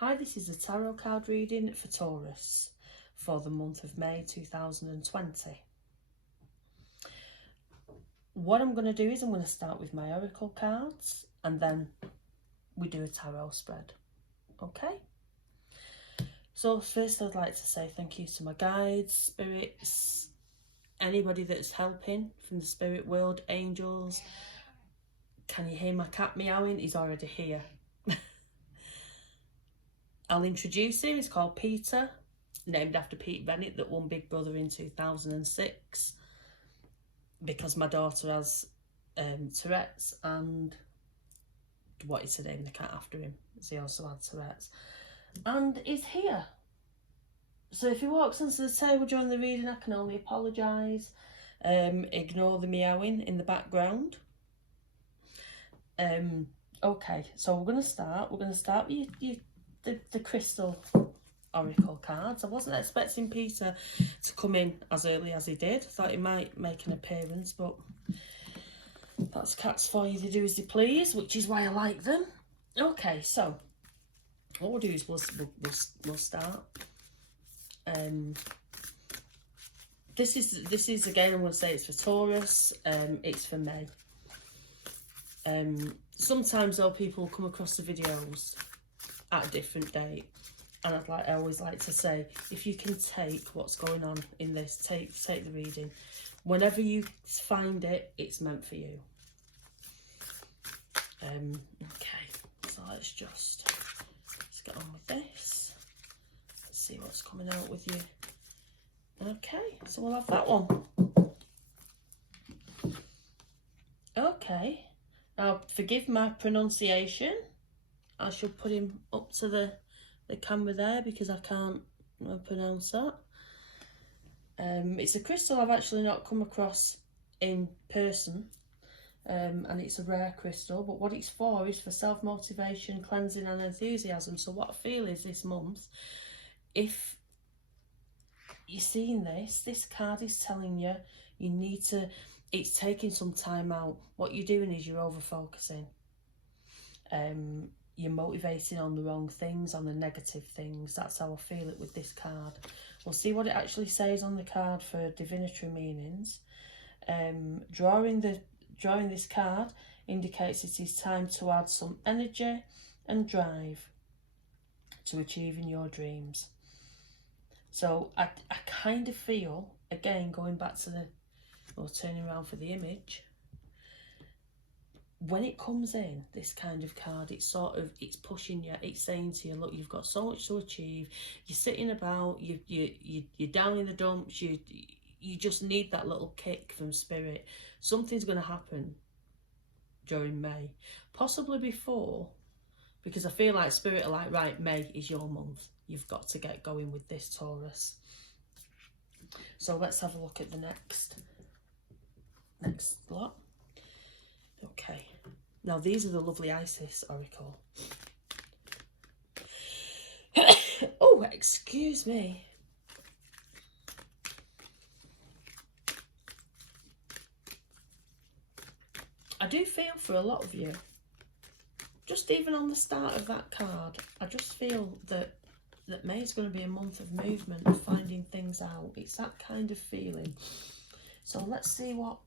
Hi, this is a tarot card reading for Taurus for the month of May 2020. What I'm going to do is I'm going to start with my oracle cards and then we do a tarot spread. Okay? So first I'd like to say thank you to my guides, spirits, anybody that's helping from the spirit world, angels. Can you hear my cat meowing? He's already here. I'll introduce him. He's called Peter, named after Pete Bennett that won Big Brother in 2006, because my daughter has Tourette's, and wanted to name the cat after him, as he also had Tourette's. And he's here. So if he walks onto the table during the reading, I can only apologise. Ignore the meowing in the background. Okay, so we're going to start. We're going to start with the crystal oracle cards. I wasn't expecting Peter to come in as early as he did. I thought he might make an appearance, but that's cats for you. They do as they please, which is why I like them. Okay, so what we'll do is we'll start. This is again, I'm going to say it's for Taurus. It's for May. Sometimes though people come across the videos at a different date, and I always like to say, if you can take what's going on in this, take the reading. Whenever you find it, it's meant for you. Okay, so let's get on with this. Let's see what's coming out with you. Okay, so we'll have that one. Okay, now forgive my pronunciation. I shall put him up to the camera there because I can't pronounce that. It's a crystal I've actually not come across in person, and it's a rare crystal, but what it's for is for self-motivation, cleansing and enthusiasm. So what I feel is this month, if you're seeing this card is telling you need to, it's taking some time out. What you're doing is you're over-focusing. You're motivating on the wrong things, on the negative things. That's how I feel it with this card. We'll see what it actually says on the card for divinatory meanings. Drawing this card indicates it is time to add some energy and drive to achieving your dreams. So I kind of feel, again, going back to turning around for the image, when it comes in, this kind of card, it's pushing you, it's saying to you, look, you've got so much to achieve, you're sitting about, you're down in the dumps, you just need that little kick from spirit. Something's going to happen during May, possibly before, because I feel like spirit are like, right, May is your month, you've got to get going with this, Taurus. So let's have a look at the next lot. Okay, now these are the lovely Isis oracle. Oh, excuse me. I do feel for a lot of you, just even on the start of that card, I just feel that May is going to be a month of movement, of finding things out. It's that kind of feeling. So let's see what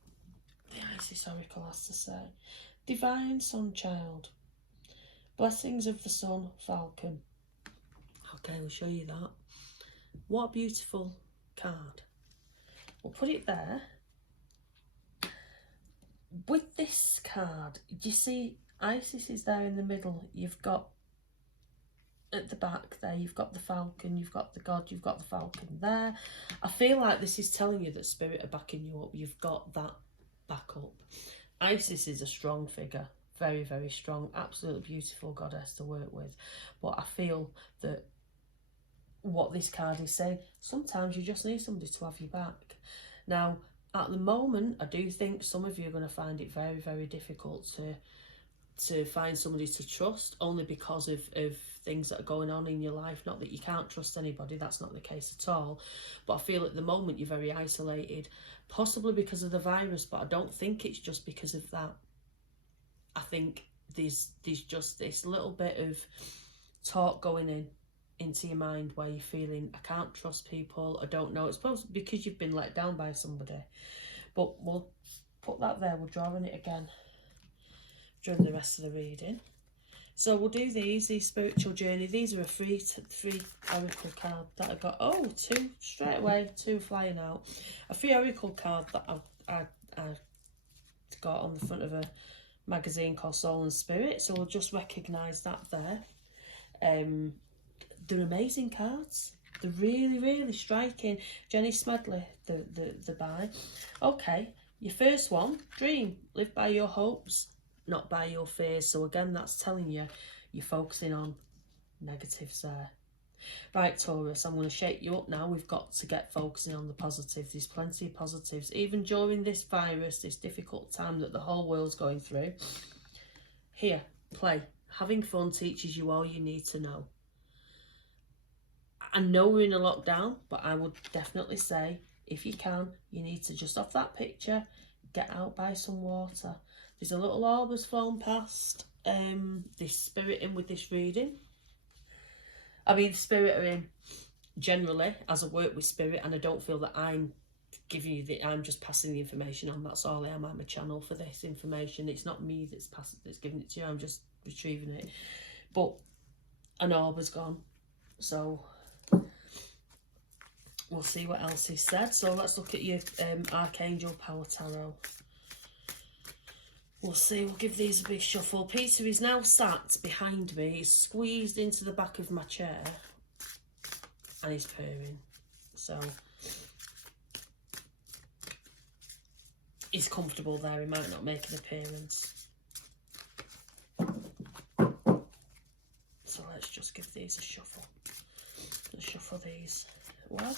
the Isis oracle has to say. Divine Sun Child. Blessings of the Sun Falcon. Okay, we'll show you that. What a beautiful card. We'll put it there. With this card, you see Isis is there in the middle. You've got at the back there, you've got the falcon, you've got the god, you've got the falcon there. I feel like this is telling you that spirit are backing you up. You've got that backup. Isis is a strong figure, very, very strong, absolutely beautiful goddess to work with. But I feel that what this card is saying, sometimes you just need somebody to have your back. Now, at the moment, I do think some of you are going to find it very, very difficult to find somebody to trust, only because of things that are going on in your life. Not that you can't trust anybody, that's not the case at all, but I feel at the moment you're very isolated, possibly because of the virus, but I don't think it's just because of that. I think there's just this little bit of talk going into your mind where you're feeling, I can't trust people, I don't know. It's probably because you've been let down by somebody. But we'll put that there. We'll draw on it again during the rest of the reading. So we'll do these spiritual journey. These are a free oracle card that I got. Oh, two straight away, two flying out. A free oracle card that I got on the front of a magazine called Soul and Spirit. So we'll just recognise that there. They're amazing cards. They're really, really striking. Jenny Smedley, the buy. Okay, your first one, dream. Live by your hopes, not by your fears. So again, that's telling you you're focusing on negatives there. Right, Taurus, I'm going to shake you up now. We've got to get focusing on the positives. There's plenty of positives. Even during this virus, this difficult time that the whole world's going through. Here, play. Having fun teaches you all you need to know. I know we're in a lockdown, but I would definitely say, if you can, you need to just off that picture, get out, buy some water. There's a little orb has flown past this spirit in with this reading. I mean, spirit are in generally as I work with spirit, and I don't feel that I'm giving you I'm just passing the information on. That's all I am. I'm a channel for this information. It's not me that's giving it to you. I'm just retrieving it. But an orb has gone, so we'll see what else is said. So let's look at your Archangel Power Tarot. We'll see, we'll give these a big shuffle. Peter is now sat behind me. He's squeezed into the back of my chair and he's purring. So he's comfortable there. He might not make an appearance. So let's just give these a shuffle. Let's shuffle these well.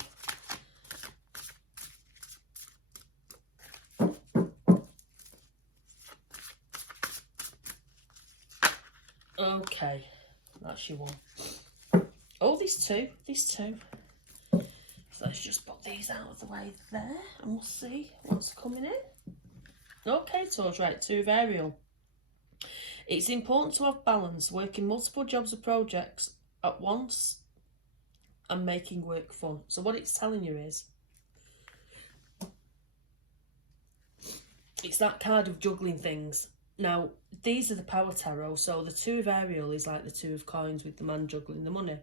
Okay, that's your one. Oh, these two. So let's just put these out of the way there and we'll see what's coming in. Okay, Taurus, right, two of Ariel. It's important to have balance, working multiple jobs or projects at once and making work fun. So what it's telling you is, it's that card of juggling things. Now, these are the Power Tarot, so the two of Ariel is like the two of coins with the man juggling the money.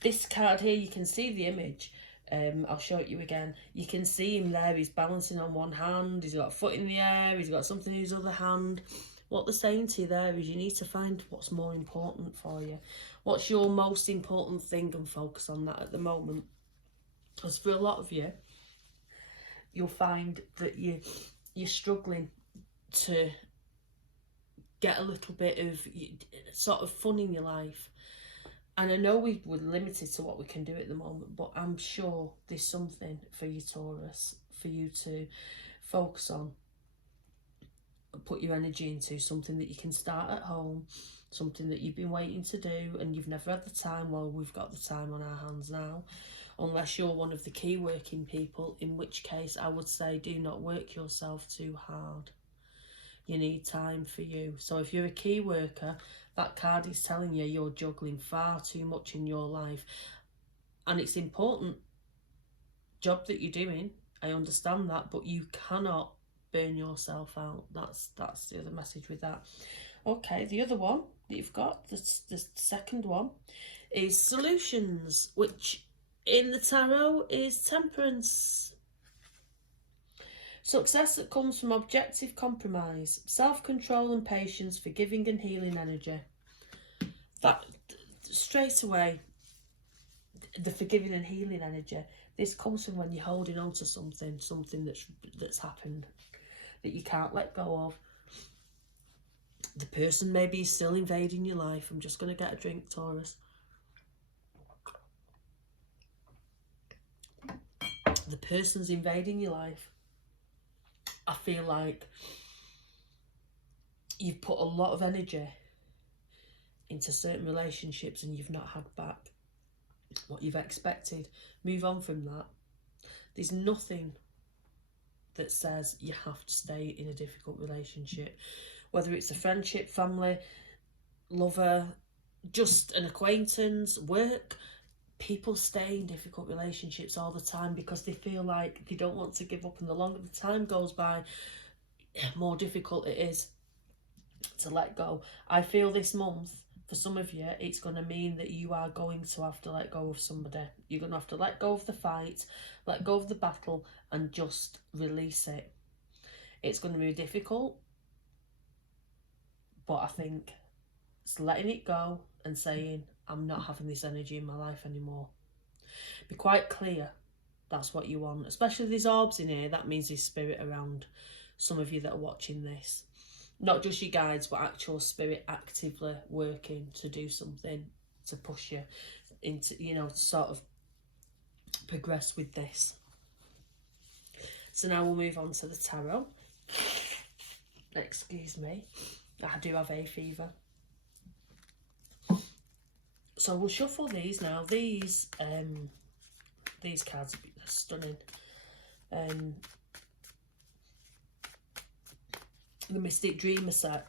This card here, you can see the image. I'll show it you again. You can see him there. He's balancing on one hand. He's got a foot in the air. He's got something in his other hand. What they're saying to you there is you need to find what's more important for you. What's your most important thing and focus on that at the moment. Because for a lot of you, you'll find that you're struggling to get a little bit of sort of fun in your life. And I know we're limited to what we can do at the moment, but I'm sure there's something for you, Taurus, for you to focus on, put your energy into, something that you can start at home, something that you've been waiting to do and you've never had the time. Well, we've got the time on our hands now, unless you're one of the key working people, in which case I would say do not work yourself too hard. You need time for you. So if you're a key worker, that card is telling you you're juggling far too much in your life. And it's important job that you're doing. I understand that, but you cannot burn yourself out. That's the other message with that. Okay, the other one that you've got, the second one, is solutions, which in the tarot is temperance. Success that comes from objective compromise, self-control and patience, forgiving and healing energy. That straight away, the forgiving and healing energy, this comes from when you're holding on to something that's happened that you can't let go of. The person maybe is still invading your life. I'm just going to get a drink, Taurus. The person's invading your life. I feel like you've put a lot of energy into certain relationships and you've not had back what you've expected. Move on from that. There's nothing that says you have to stay in a difficult relationship, whether it's a friendship, family, lover, just an acquaintance, work. People stay in difficult relationships all the time because they feel like they don't want to give up, and the longer the time goes by, more difficult it is to let go. I feel this month, for some of you, it's going to mean that you are going to have to let go of somebody. You're going to have to let go of the fight, let go of the battle, and just release it. It's going to be difficult, but I think it's letting it go and saying, I'm not having this energy in my life anymore. Be quite clear that's what you want. Especially these orbs in here, that means there's spirit around some of you that are watching this. Not just your guides, but actual spirit actively working to do something to push you into, you know, to sort of progress with this. So now we'll move on to the tarot. Excuse me, I do have hay fever. So we'll shuffle these now. These cards are stunning. The Mystic Dreamer set,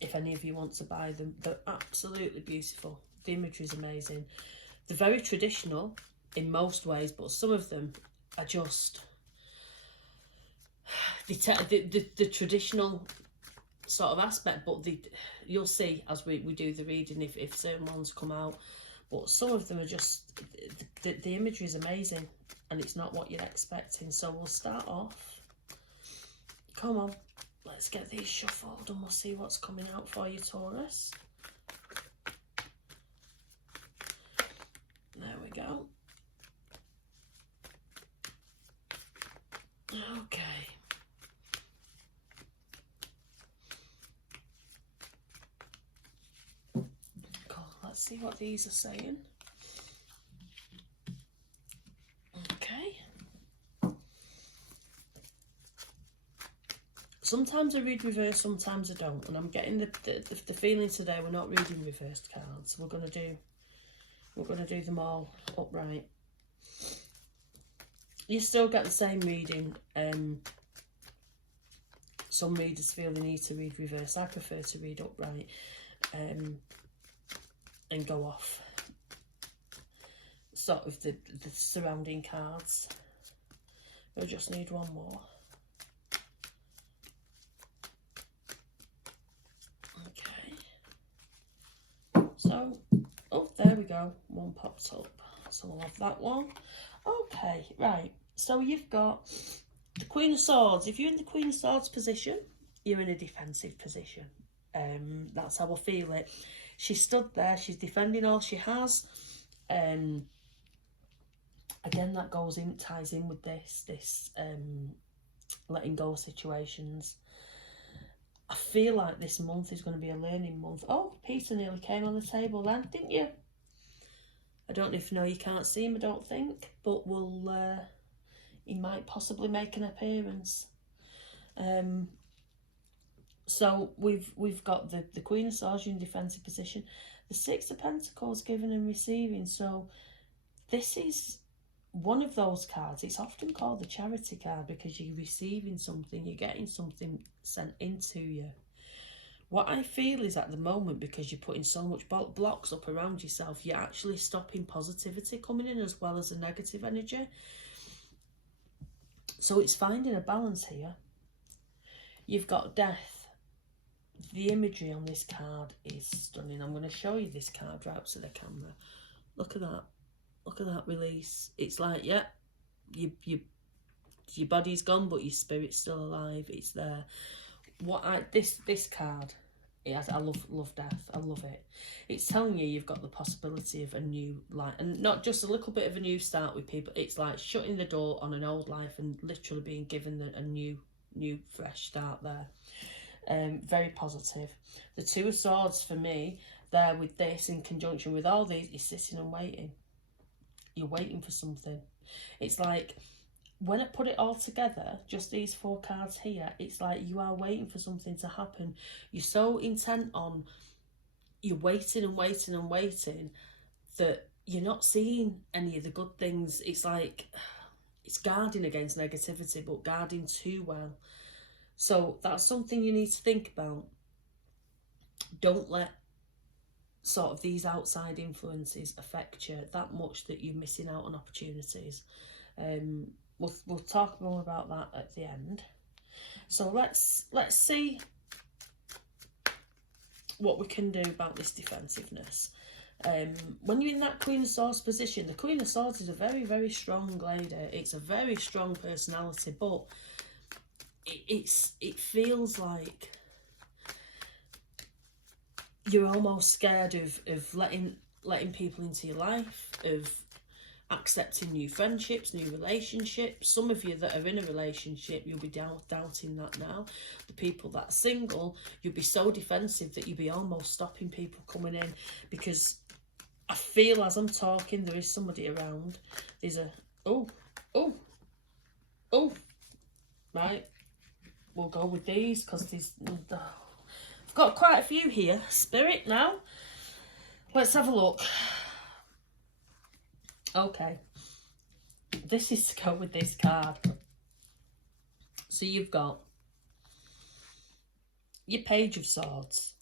if any of you want to buy them, they're absolutely beautiful. The imagery is amazing. They're very traditional in most ways, but some of them are just the traditional sort of aspect, but you'll see as we do the reading if certain ones come out, but some of them are just, the imagery is amazing and it's not what you're expecting. So we'll start off, come on, let's get these shuffled and we'll see what's coming out for you, Taurus. There we go. Okay. Cool. Let's see what these are saying. Okay. Sometimes I read reverse, sometimes I don't, and I'm getting the feeling today we're not reading reversed cards. We're gonna do them all upright. You still get the same reading. Some readers feel they need to read reverse. I prefer to read upright and go off sort of the surrounding cards. We'll just need one more. Okay. So, oh, there we go. One popped up. So we'll have that one. Okay, right. So you've got the Queen of Swords. If you're in the Queen of Swords position, you're in a defensive position. That's how I feel it. She stood there. She's defending all she has. Again, that ties in with this letting go of situations. I feel like this month is going to be a learning month. Oh, Peter nearly came on the table then, didn't you? I don't know if you can't see him, I don't think, but he might possibly make an appearance. So we've got the Queen of Swords in defensive position, the Six of Pentacles, giving and receiving. So this is one of those cards. It's often called the charity card because you're receiving something, you're getting something sent into you. What I feel is at the moment, because you're putting so much blocks up around yourself, you're actually stopping positivity coming in as well as the negative energy. So it's finding a balance here. You've got death. The imagery on this card is stunning. I'm going to show you this card right up to the camera. Look at that. Look at that release. It's like, yeah, your body's gone, but your spirit's still alive. It's there. This card, I love death. I love it. It's telling you you've got the possibility of a new life, and not just a little bit of a new start with people. It's like shutting the door on an old life and literally being given a new fresh start there. Very positive. The Two of Swords for me, there with this in conjunction with all these, is sitting and waiting. You're waiting for something. It's like, when I put it all together, just these four cards here, it's like you are waiting for something to happen. You're so intent on, you're waiting and waiting and waiting that you're not seeing any of the good things. It's like, it's guarding against negativity, but guarding too well. So that's something you need to think about. Don't let sort of these outside influences affect you that much that you're missing out on opportunities. We'll talk more about that at the end. So let's see what we can do about this defensiveness. When you're in that Queen of Swords position, the Queen of Swords is a very, very strong lady. It's a very strong personality, but it feels like you're almost scared of letting people into your life, of accepting new friendships, new relationships. Some of you that are in a relationship, you'll be doubting that now. The people that are single, you'll be so defensive that you'll be almost stopping people coming in, because I feel as I'm talking there is somebody around. There's a oh right, we'll go with these because there's I've got quite a few here. Spirit, now let's have a look. Okay, this is to go with this card. So you've got your Page of Swords.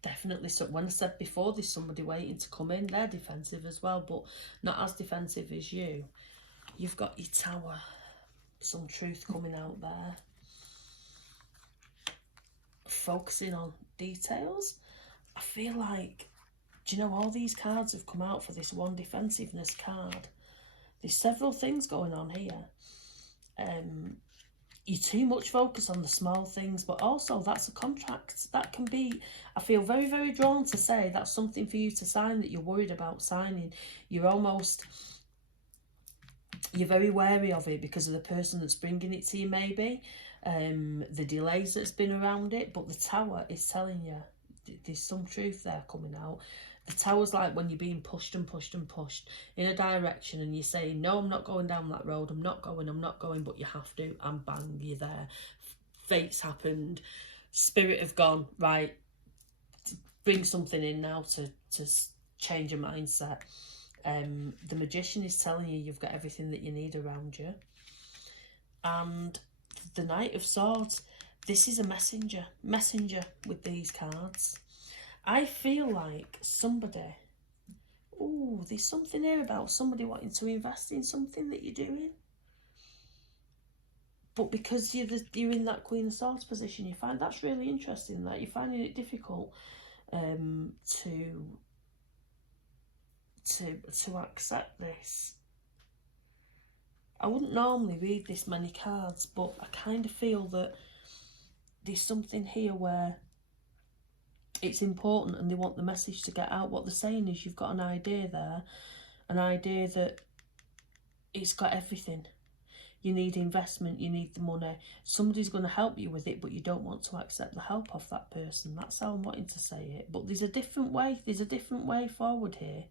Definitely, so when I said before there's somebody waiting to come in, they're defensive as well, but not as defensive as you. You've got your Tower, some truth coming out there. Focusing on details. I feel like, do you know, all these cards have come out for this one defensiveness card. There's several things going on here. You're too much focused on the small things, but also that's a contract. That can be, I feel very, very drawn to say that's something for you to sign that you're worried about signing. You're very wary of it because of the person that's bringing it to you, maybe. The delays that's been around it, but the Tower is telling you there's some truth there coming out. The Tower's like when you're being pushed and pushed and pushed in a direction and you're saying, no, I'm not going down that road, I'm not going, but you have to, and bang, you're there. Fate's happened, spirit have gone, right, bring something in now to change your mindset. The Magician is telling you you've got everything that you need around you. And the Knight of Swords, this is a messenger with these cards. I feel like somebody, there's something here about somebody wanting to invest in something that you're doing. But because you're in that Queen of Swords position, you find that's really interesting, that you're finding it difficult to accept this. I wouldn't normally read this many cards, but I kind of feel that there's something here where it's important and they want the message to get out. What they're saying is you've got an idea there, an idea that it's got everything. You need investment, you need the money. Somebody's going to help you with it, but you don't want to accept the help of that person. That's how I'm wanting to say it. But there's a different way. There's a different way forward here.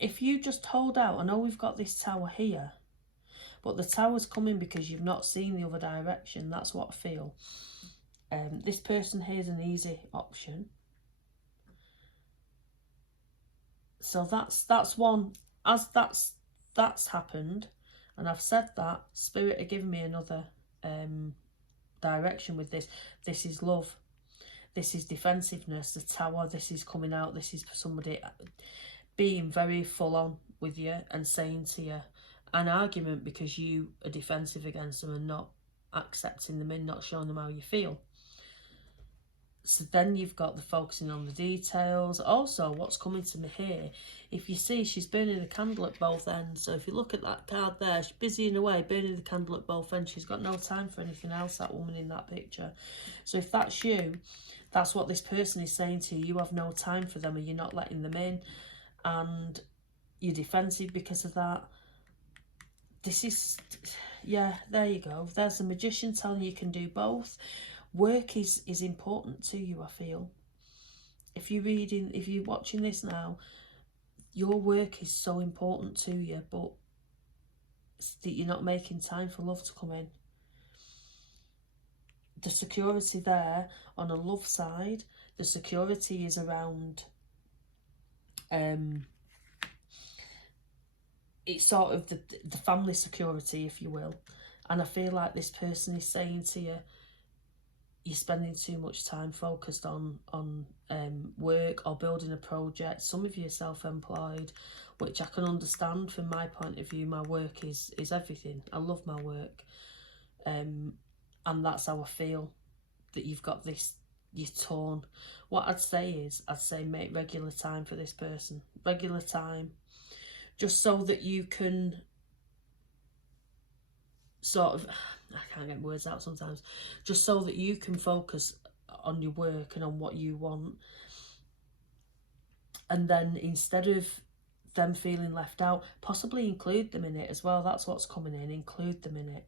If you just hold out, I know we've got this Tower here, but the Tower's coming because you've not seen the other direction. That's what I feel. This person here is an easy option. So that's one. As that's happened, and I've said that, Spirit are giving me another direction with this. This is love. This is defensiveness. The Tower, this is coming out. This is for somebody being very full on with you and saying to you an argument because you are defensive against them and not accepting them in, not showing them how you feel. So then you've got the focusing on the details. Also, what's coming to me here, if you see, she's burning the candle at both ends. So if you look at that card there, she's busy in a way, burning the candle at both ends. She's got no time for anything else, that woman in that picture. So if that's you, that's what this person is saying to you. You have no time for them and you're not letting them in. And you're defensive because of that. This is, yeah, there you go. There's the Magician telling you can do both. Work is important to you, I feel. If you're watching this now, your work is so important to you, but that you're not making time for love to come in. The security there on a love side, the security is around it's sort of the family security, if you will. And I feel like this person is saying to you, you're spending too much time focused on work or building a project. Some of you are self-employed, which I can understand. From my point of view, my work is everything. I love my work, and that's how I feel, that you've got this, you're torn. What I'd say is, make regular time for this person, regular time, just so that you can sort of, I can't get words out sometimes, just so that you can focus on your work and on what you want. And then instead of them feeling left out, possibly include them in it as well. That's what's coming in, include them in it.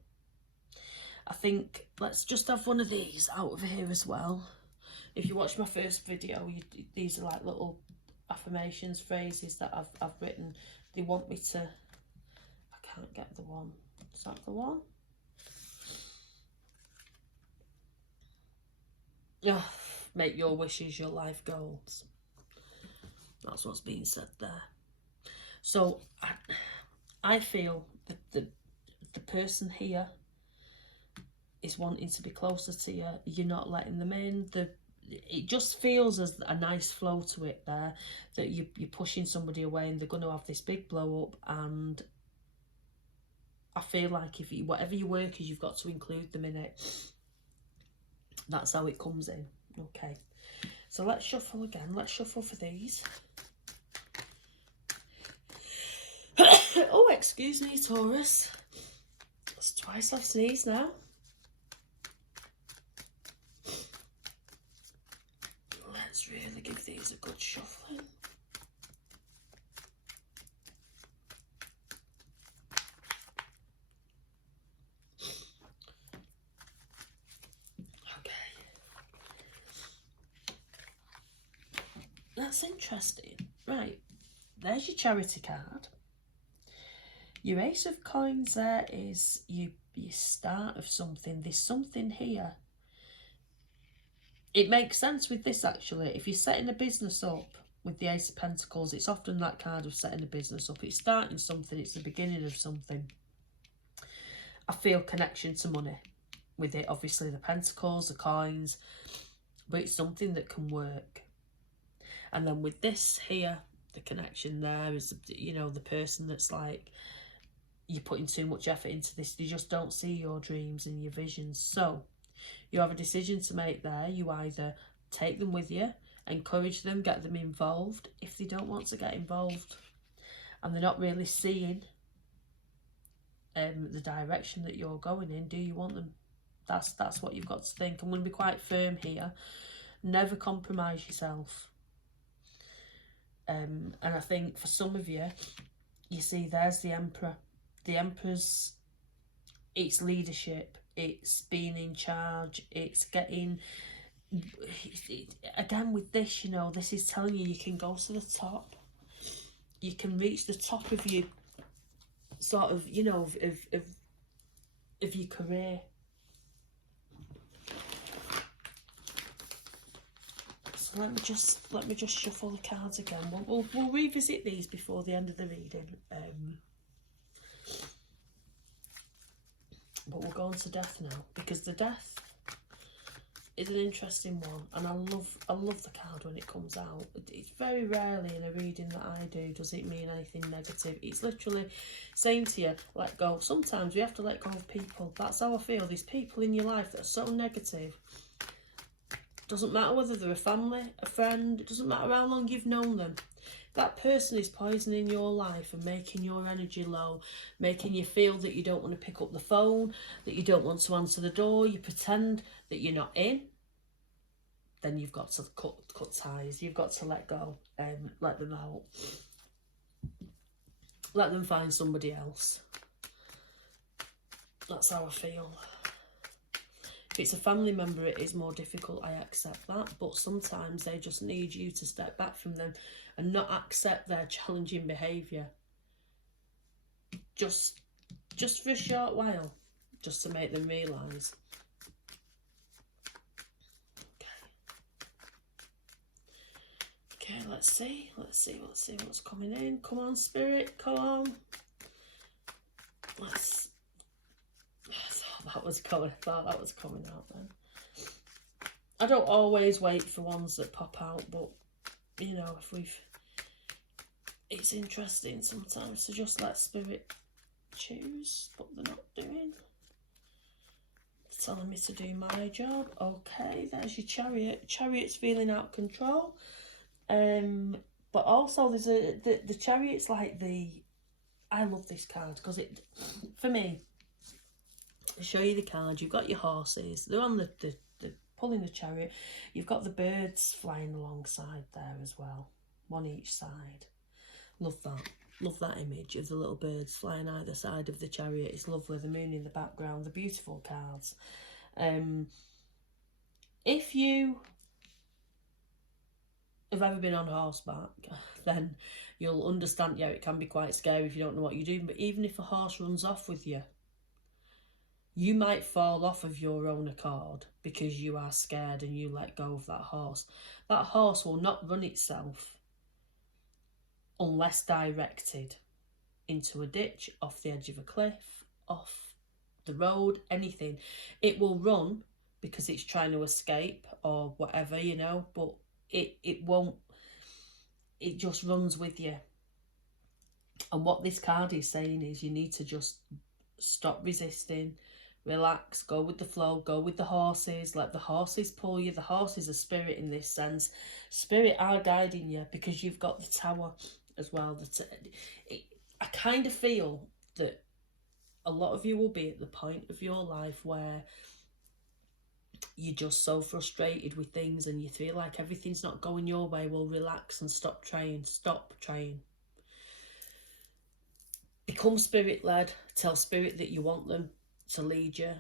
I think let's just have one of these out of here as well. If you watch my first video, these are like little affirmations, phrases that I've written. They want me to, I can't get the one. Is that the one? Oh, make your wishes your life goals. That's what's being said there. So I feel that the person here is wanting to be closer to you. You're not letting them in. It just feels as a nice flow to it there, that you're pushing somebody away and they're going to have this big blow up. And I feel like if you, whatever your work is, you've got to include them in it. That's how it comes in. Okay, so let's shuffle again. Let's shuffle for these. Oh, excuse me, Taurus. That's twice I've sneezed now. Let's really give these a good shuffling. That's interesting. Right, there's your charity card. Your Ace of Coins there is your start of something. There's something here. It makes sense with this, actually. If you're setting a business up with the Ace of Pentacles, it's often that card of setting a business up. It's starting something. It's the beginning of something. I feel connection to money with it. Obviously, the Pentacles, the coins, but it's something that can work. And then with this here, the connection there is, you know, the person that's like, you're putting too much effort into this. You just don't see your dreams and your visions. So you have a decision to make there. You either take them with you, encourage them, get them involved. If they don't want to get involved and they're not really seeing the direction that you're going in, do you want them? That's what you've got to think. I'm going to be quite firm here. Never compromise yourself. And I think for some of you, you see, there's the Emperor. The Emperor's, it's leadership, it's being in charge, it's getting, again with this, you know, this is telling you can go to the top. You can reach the top of your, sort of, you know, of your career. So let me just shuffle the cards again. We'll revisit these before the end of the reading. But we'll go on to death now, because the death is an interesting one, and I love the card when it comes out. It's very rarely in a reading that I do does it mean anything negative. It's literally saying to you, let go. Sometimes we have to let go of people. That's how I feel. There's people in your life that are so negative. Doesn't matter whether they're a family, a friend, it doesn't matter how long you've known them. That person is poisoning your life and making your energy low, making you feel that you don't want to pick up the phone, that you don't want to answer the door, you pretend that you're not in. Then you've got to cut ties, you've got to let go, let them out. Let them find somebody else. That's how I feel. If it's a family member, it is more difficult, I accept that, but sometimes they just need you to step back from them and not accept their challenging behaviour. Just for a short while, just to make them realise. Okay, let's see what's coming in. Come on, Spirit, come on. I thought that was coming out then. I don't always wait for ones that pop out, but, you know, if we've... It's interesting sometimes to just let Spirit choose, but they're not doing. They're telling me to do my job. Okay, there's your Chariot. Chariot's feeling out of control. But also there's the Chariot's like the... I love this card because it, for me, I'll show you the card. You've got your horses. They're on the pulling the Chariot. You've got the birds flying alongside there as well. One each side. Love that. Love that image of the little birds flying either side of the Chariot. It's lovely. The moon in the background. The beautiful cards. If you have ever been on horseback, then you'll understand, yeah, it can be quite scary if you don't know what you're doing. But even if a horse runs off with you, you might fall off of your own accord because you are scared and you let go of that horse. That horse will not run itself unless directed into a ditch, off the edge of a cliff, off the road, anything. It will run because it's trying to escape or whatever, you know, but it won't, it just runs with you. And what this card is saying is you need to just stop resisting, relax, go with the flow, go with the horses, let the horses pull you. The horses are spirit in this sense. Spirit are guiding you because you've got the Tower as well. I kind of feel that a lot of you will be at the point of your life where you're just so frustrated with things and you feel like everything's not going your way. Well, relax and stop trying. Stop trying. Become spirit-led. Tell spirit that you want them to lead you.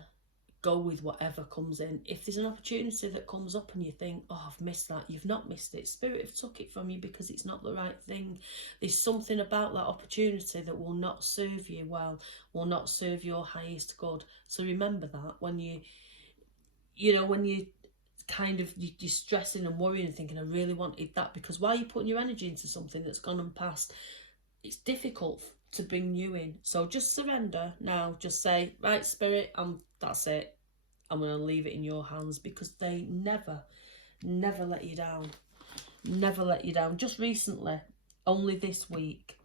Go with whatever comes in. If there's an opportunity that comes up and you think, oh, I've missed that, you've not missed it. Spirit have took it from you because it's not the right thing. There's something about that opportunity that will not serve you well, will not serve your highest good. So remember that when when you kind of, you're stressing and worrying and thinking, I really wanted that, because while you're putting your energy into something that's gone and passed, it's difficult to bring you in. So just surrender now. Just say, right, Spirit, that's it. I'm going to leave it in your hands, because they never let you down. Never let you down. Just recently, only this week,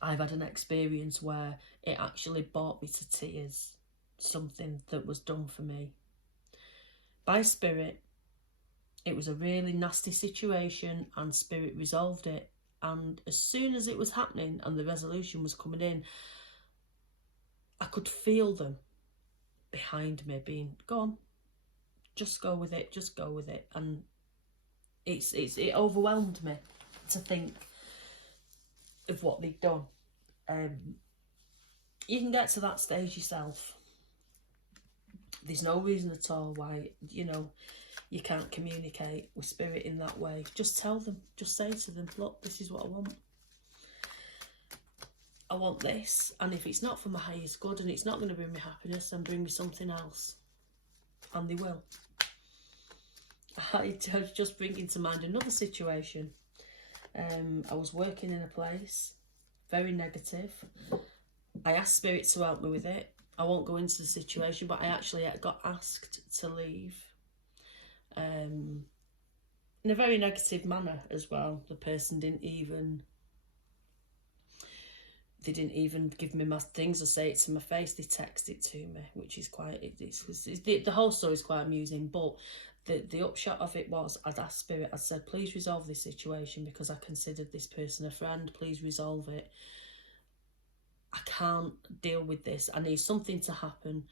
I've had an experience where it actually brought me to tears. Something that was done for me by Spirit. It was a really nasty situation and Spirit resolved it. And as soon as it was happening and the resolution was coming in, I could feel them behind me being, go on, just go with it, just go with it. And it overwhelmed me to think of what they'd done. You can get to that stage yourself. There's no reason at all why, you can't communicate with Spirit in that way. Just tell them, just say to them, look, this is what I want. I want this, and if it's not for my highest good and it's not going to bring me happiness, then bring me something else. And they will. I was just bringing to mind another situation. I was working in a place, very negative. I asked Spirit to help me with it. I won't go into the situation, but I actually got asked to leave in a very negative manner as well. The person didn't even give me my things or say it to my face. They text it to me, which is quite, the whole story is quite amusing, but the upshot of it was, I'd asked Spirit, I said, please resolve this situation because I considered this person a friend. Please resolve it. I can't deal with this. I need something to happen.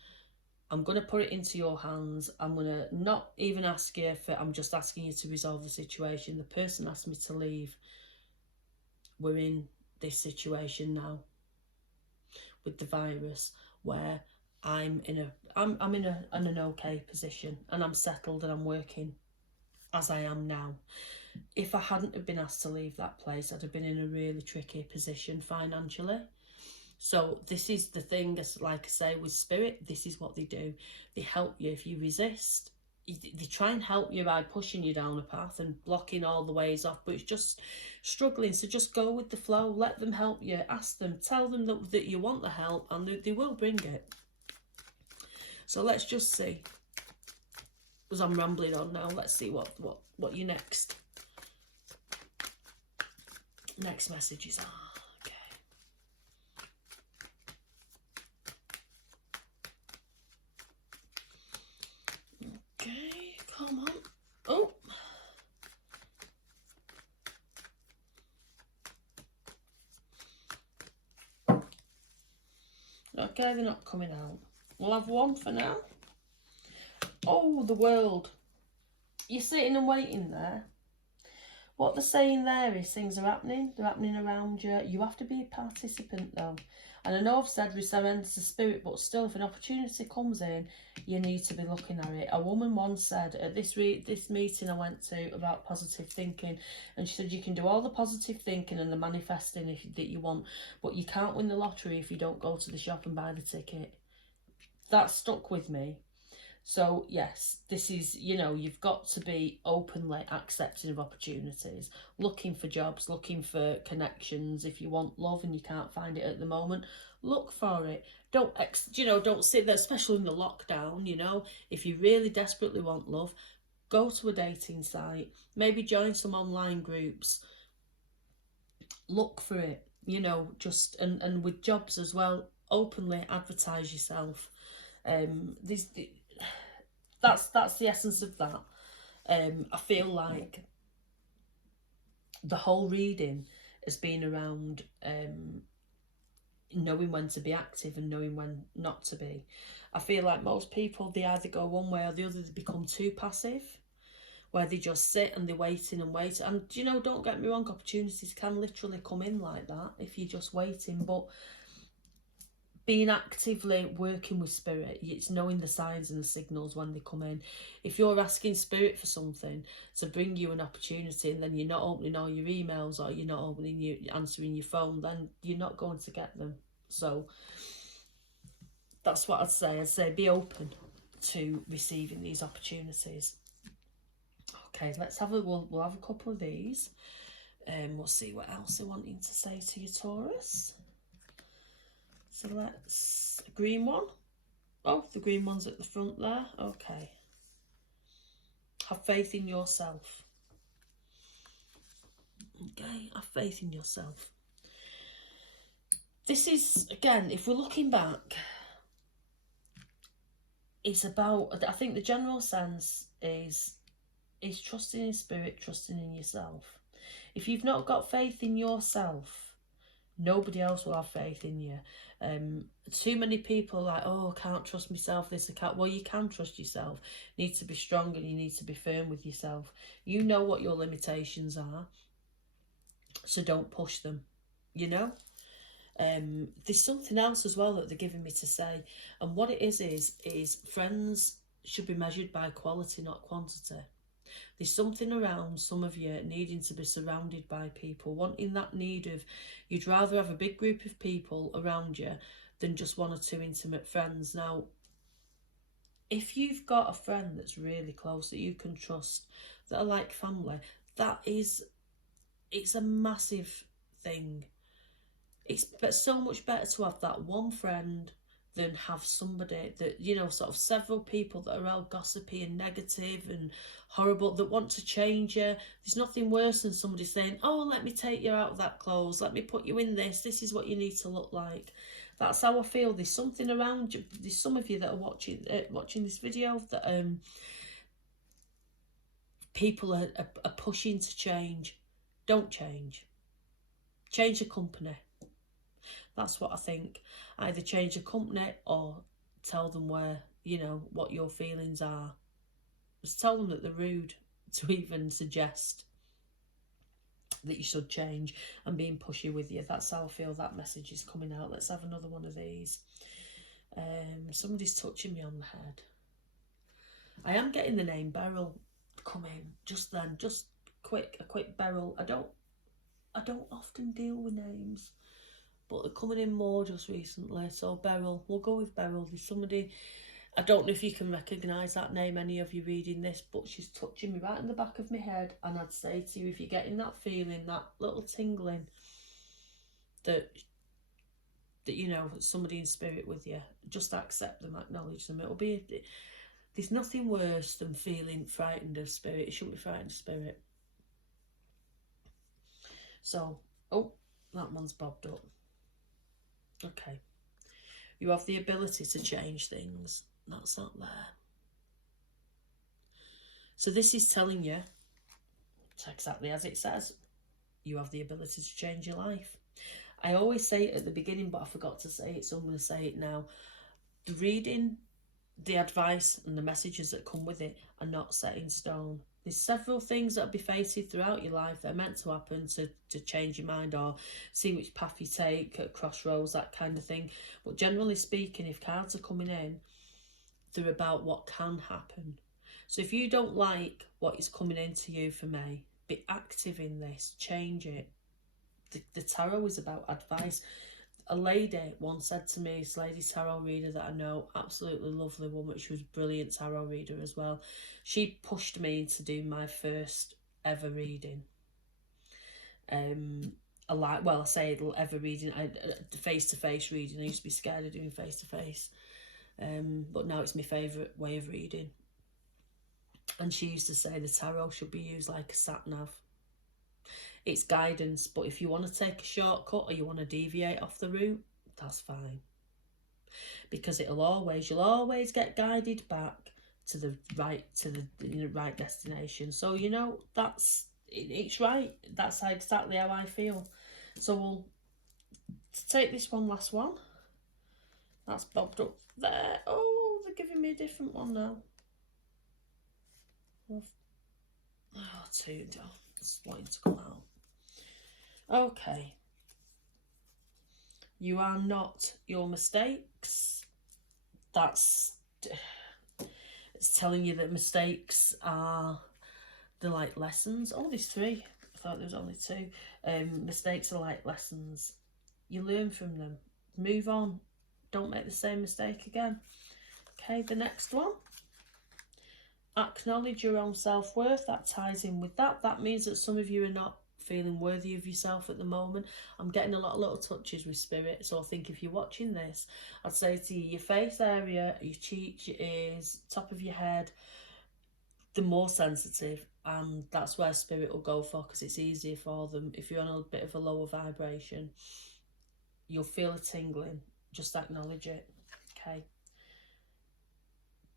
I'm going to put it into your hands. I'm going to not even ask you I'm just asking you to resolve the situation. The person asked me to leave. We're in this situation now with the virus where I'm in an okay position and I'm settled and I'm working as I am now. If I hadn't have been asked to leave that place, I'd have been in a really tricky position financially. So this is the thing, like I say, with Spirit, this is what they do. They help you. If you resist, they try and help you by pushing you down a path and blocking all the ways off, but it's just struggling. So just go with the flow, let them help you, ask them, tell them that you want the help, and they will bring it. So let's just see. Because I'm rambling on now. Let's see what your next messages are. Okay, come on. Oh. Okay, they're not coming out. We'll have one for now. Oh, the world. You're sitting and waiting there. What they're saying there is things are happening. They're happening around you. You have to be a participant though. And I know I've said we surrender to spirit, but still, if an opportunity comes in, you need to be looking at it. A woman once said at this meeting I went to about positive thinking, and she said you can do all the positive thinking and the manifesting that you want, but you can't win the lottery if you don't go to the shop and buy the ticket. That stuck with me. So yes, this is, you know, you've got to be openly accepting of opportunities, looking for jobs, looking for connections. If you want love and you can't find it at the moment, look for it. Don't sit there, especially in the lockdown, you know, if you really desperately want love, go to a dating site, maybe join some online groups, look for it, you know, just, and with jobs as well, openly advertise yourself. That's the essence of that. I feel like the whole reading has been around knowing when to be active and knowing when not to be. I feel like most people, they either go one way or the other. They become too passive, where they just sit and they're waiting and waiting. And, you know, don't get me wrong, opportunities can literally come in like that if you're just waiting. But being actively working with spirit, it's knowing the signs and the signals when they come in. If you're asking spirit for something to bring you an opportunity and then you're not opening all your emails or you're not answering your phone, then you're not going to get them. So that's what I'd say. I'd say be open to receiving these opportunities. Okay, let's have we'll have a couple of these. We'll see what else they're wanting to say to you, Taurus. So let's, green one. Oh, the green one's at the front there. Okay. Have faith in yourself. Okay, have faith in yourself. This is, again, if we're looking back, it's about, I think the general sense is trusting in spirit, trusting in yourself. If you've not got faith in yourself, nobody else will have faith in you. Too many people are like, oh, I can't trust myself, this, I can't. Well, you can trust yourself. You need to be strong and you need to be firm with yourself. You know what your limitations are, so don't push them, you know. There's something else as well that they're giving me to say, and what it is friends should be measured by quality, not quantity. There's something around some of you needing to be surrounded by people, wanting that need of, you'd rather have a big group of people around you than just one or two intimate friends. Now, if you've got a friend that's really close, that you can trust, that are like family, it's a massive thing. It's so much better to have that one friend than have somebody that, you know, sort of several people that are all gossipy and negative and horrible, that want to change you. There's nothing worse than somebody saying, oh, let me take you out of that clothes, let me put you in this is what you need to look like. That's how I feel. There's something around you. There's some of you that are watching this video that people are pushing to change. Don't change. Change the company. That's what I think. Either change a company or tell them where, you know, what your feelings are. Just tell them that they're rude to even suggest that you should change and being pushy with you. That's how I feel that message is coming out. Let's have another one of these. Somebody's touching me on the head. I am getting the name Beryl coming just then. Just a quick Beryl. I don't often deal with names, but they're coming in more just recently. So Beryl, we'll go with Beryl. There's somebody, I don't know if you can recognise that name, any of you reading this, but she's touching me right in the back of my head. And I'd say to you, if you're getting that feeling, that little tingling, that you know, somebody in spirit with you, just accept them, acknowledge them. It'll be, There's nothing worse than feeling frightened of spirit. You shouldn't be frightened of spirit. So, oh, that one's bobbed up. Okay. You have the ability to change things. That's not there. So this is telling you, it's exactly as it says, you have the ability to change your life. I always say it at the beginning, but I forgot to say it, so I'm going to say it now. The reading, the advice and the messages that come with it are not set in stone. There's several things that will be fated throughout your life that are meant to happen to change your mind or see which path you take at crossroads, that kind of thing. But generally speaking, if cards are coming in, they're about what can happen. So if you don't like what is coming into you for May, be active in this, change it. The tarot is about advice. A lady once said to me, this lady tarot reader that I know, absolutely lovely woman, she was a brilliant tarot reader as well. She pushed me into doing my first ever reading. I say ever reading, face-to-face reading. I used to be scared of doing face-to-face. But now it's my favourite way of reading. And she used to say the tarot should be used like a sat-nav. It's guidance, but if you want to take a shortcut or you want to deviate off the route, that's fine. Because you'll always get guided back to the right destination. So you know it's right. That's exactly how I feel. So we'll take this last one. That's bobbed up there. Oh, they're giving me a different one now. Oh, two. It's wanting to come out. Okay. You are not your mistakes. It's telling you that mistakes are like lessons. Oh, there's three. I thought there was only two. Mistakes are like lessons. You learn from them. Move on. Don't make the same mistake again. Okay, the next one. Acknowledge your own self-worth. That ties in with that. That means that some of you are not feeling worthy of yourself at the moment. I'm getting a lot of little touches with spirit, so I think if you're watching this, I'd say to you, your face area, your cheeks, your ears, top of your head, the more sensitive, and that's where spirit will go for, because it's easier for them. If you're on a bit of a lower vibration, you'll feel a tingling. Just acknowledge it. Okay.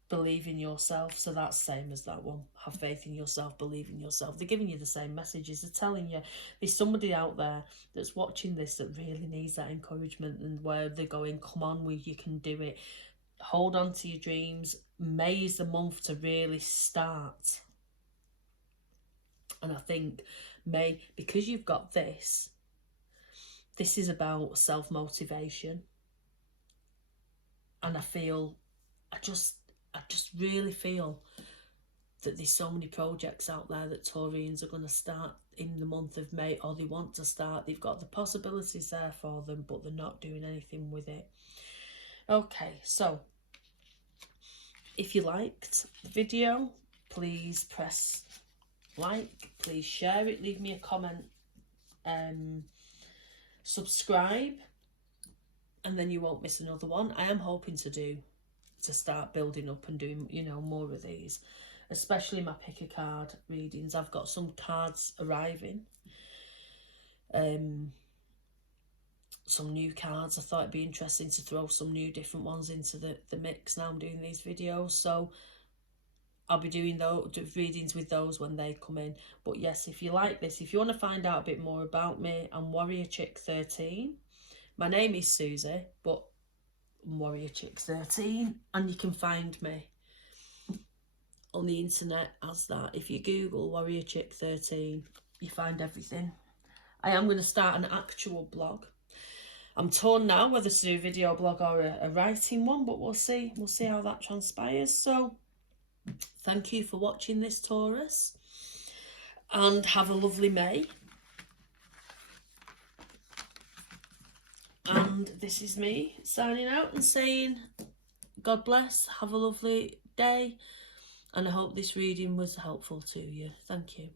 Believe in yourself. So that's the same as that one. Have faith in yourself, believe in yourself. They're giving you the same messages. They're telling you there's somebody out there that's watching this that really needs that encouragement, and where they're going, come on, you can do it. Hold on to your dreams. May is the month to really start. And I think May, because you've got this is about self-motivation. And I just really feel that there's so many projects out there that Taurians are going to start in the month of May, or they want to start. They've got the possibilities there for them, but they're not doing anything with it. Okay, so if you liked the video, please press like, please share it, leave me a comment, subscribe, and then you won't miss another one. I am hoping to start building up and doing, more of these, especially my pick a card readings. I've got some cards arriving, some new cards. I thought it'd be interesting to throw some new different ones into the mix now I'm doing these videos. So I'll be doing those readings with those when they come in. But yes, if you like this, if you want to find out a bit more about me, I'm Warrior Chick 13. My name is Susie, but I'm Warrior Chick 13, and you can find me on the internet as that. If you Google Warrior Chick 13, you find everything. I am going to start an actual blog. I'm torn now whether to do a video blog or a writing one, but we'll see. We'll see how that transpires. So thank you for watching this, Taurus, and have a lovely May. And this is me signing out and saying God bless, have a lovely day, and I hope this reading was helpful to you. Thank you.